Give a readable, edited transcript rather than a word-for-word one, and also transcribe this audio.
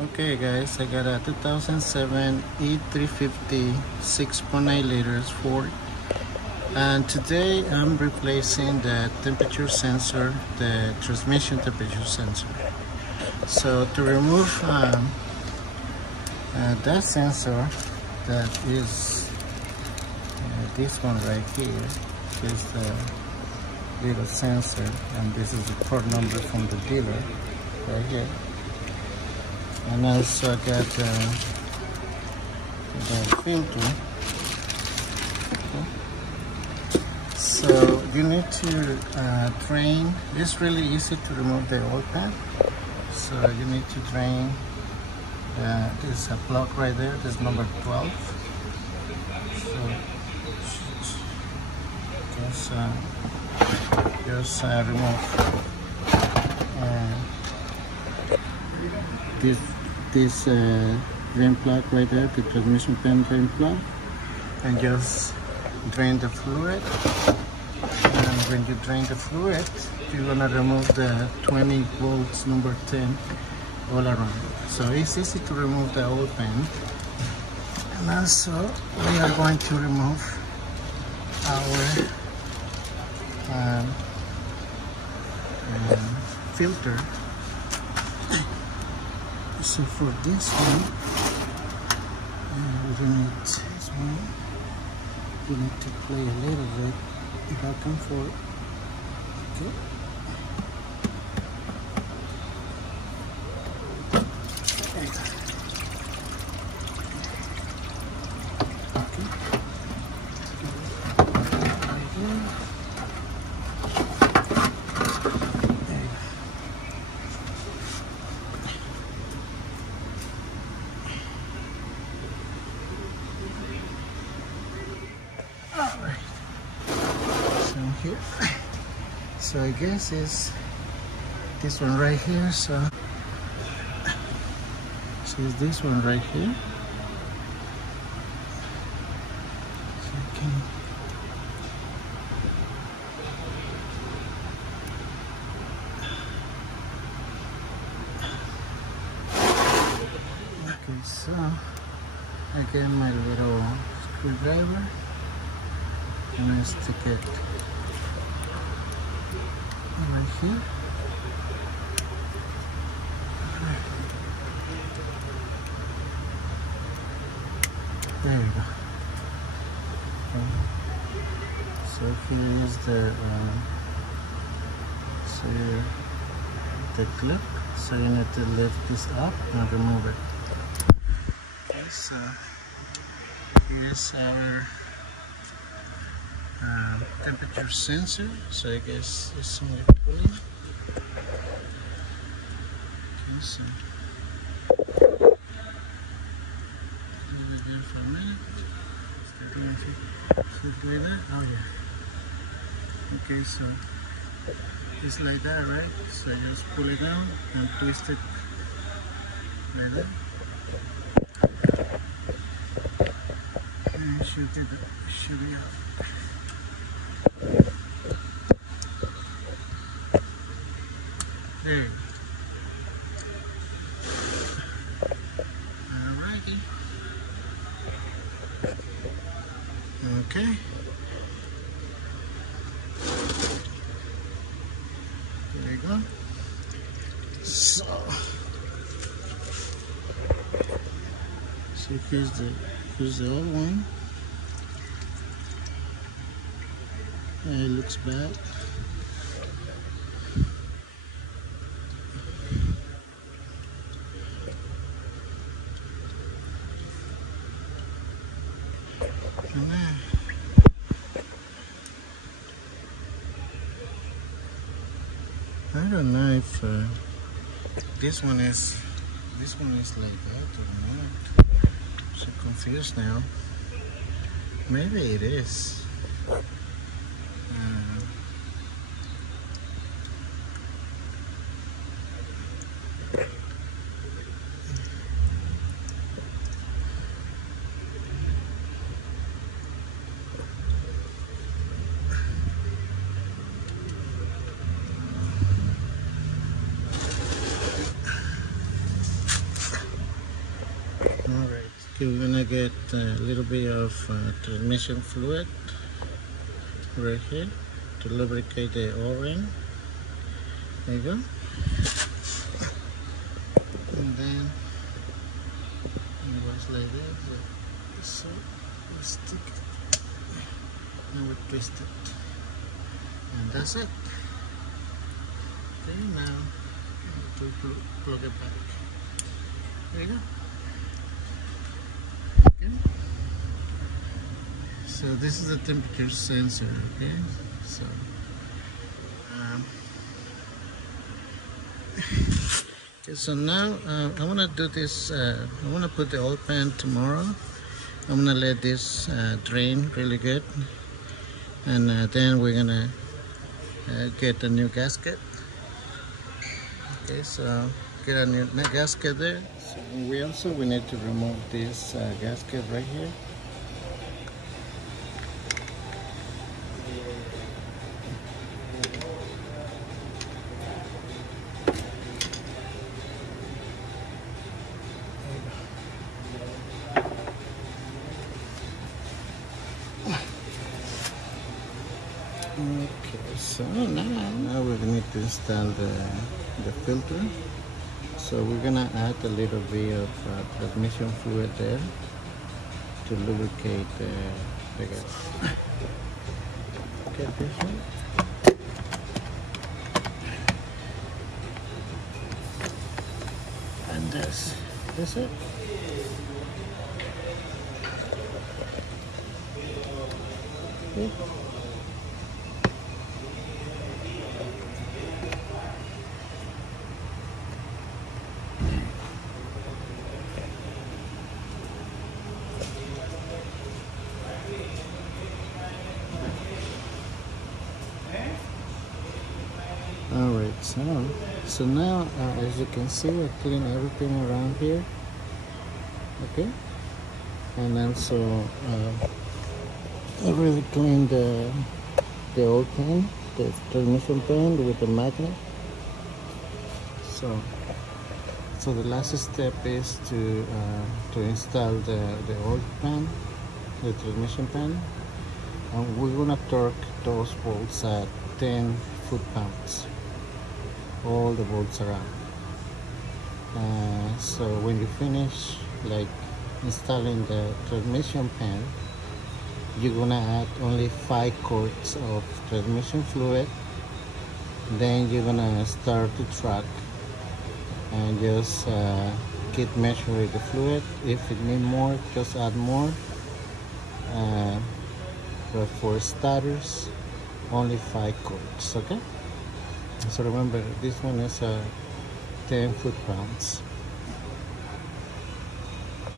Okay guys, I got a 2007 E350 6.8 liters Ford, and today I'm replacing the temperature sensor, the transmission temperature sensor. So to remove that sensor, that is this one right here, is the little sensor, and this is the port number from the dealer right here. And also I got the filter. Okay. So you need to drain. It's really easy to remove the oil pan. So you need to drain. There's a plug right there. There's number 12. So just remove this drain plug right there, the transmission pan drain plug, and just drain the fluid. And when you drain the fluid, you're gonna remove the 20 volts number 10 all around. So it's easy to remove the oil pan. And also we are going to remove our filter. So for this one, we need this one. We need to play a little bit back and forth. Okay. Here. So I guess it's this one right here. So it's this one right here. So I can okay, so I get my little screwdriver and I stick it right here. There we go. Okay. So here is the clip. So you need to lift this up and remove it. Okay, so here's our temperature sensor. So I guess it's only pulling. Okay, so leave it there for a minute. Start doing it like that. Oh yeah. Okay, so it's like that, right? So just pull it down and twist it like that. And it should be out. There. Alrighty. Okay. There you go. So here's the old one. It looks bad. I don't know if this one is like that or not. I'm so confused now. Maybe it is. Okay, we're gonna get a little bit of transmission fluid right here to lubricate the O-ring. There you go. And then it goes like this. So we stick it and we twist it. And that's it. Okay, now to plug it back. There you go. Okay. So this is the temperature sensor. Okay. So okay, so now I want to do this. I want to put the oil pan tomorrow. I'm gonna let this drain really good, and then we're gonna get a new gasket. Okay, so get a new gasket there. So we need to remove this gasket right here. Okay, so now we need to install the filter. So we're gonna add a little bit of transmission fluid there to lubricate the gas. Okay, this one. And that's it. Okay. Alright, so now as you can see, I clean everything around here. Okay, and also I really clean the old pan, the transmission pan with the magnet. So the last step is to install the old pan, the transmission pan, and we're gonna torque those bolts at 10 foot-pounds, all the bolts around. So when you finish like installing the transmission pan, you're gonna add only 5 quarts of transmission fluid. Then you're gonna start the truck and just keep measuring the fluid. If it needs more, just add more. But for starters, only 5 quarts. Okay. So remember, this one is 10 foot-pounds.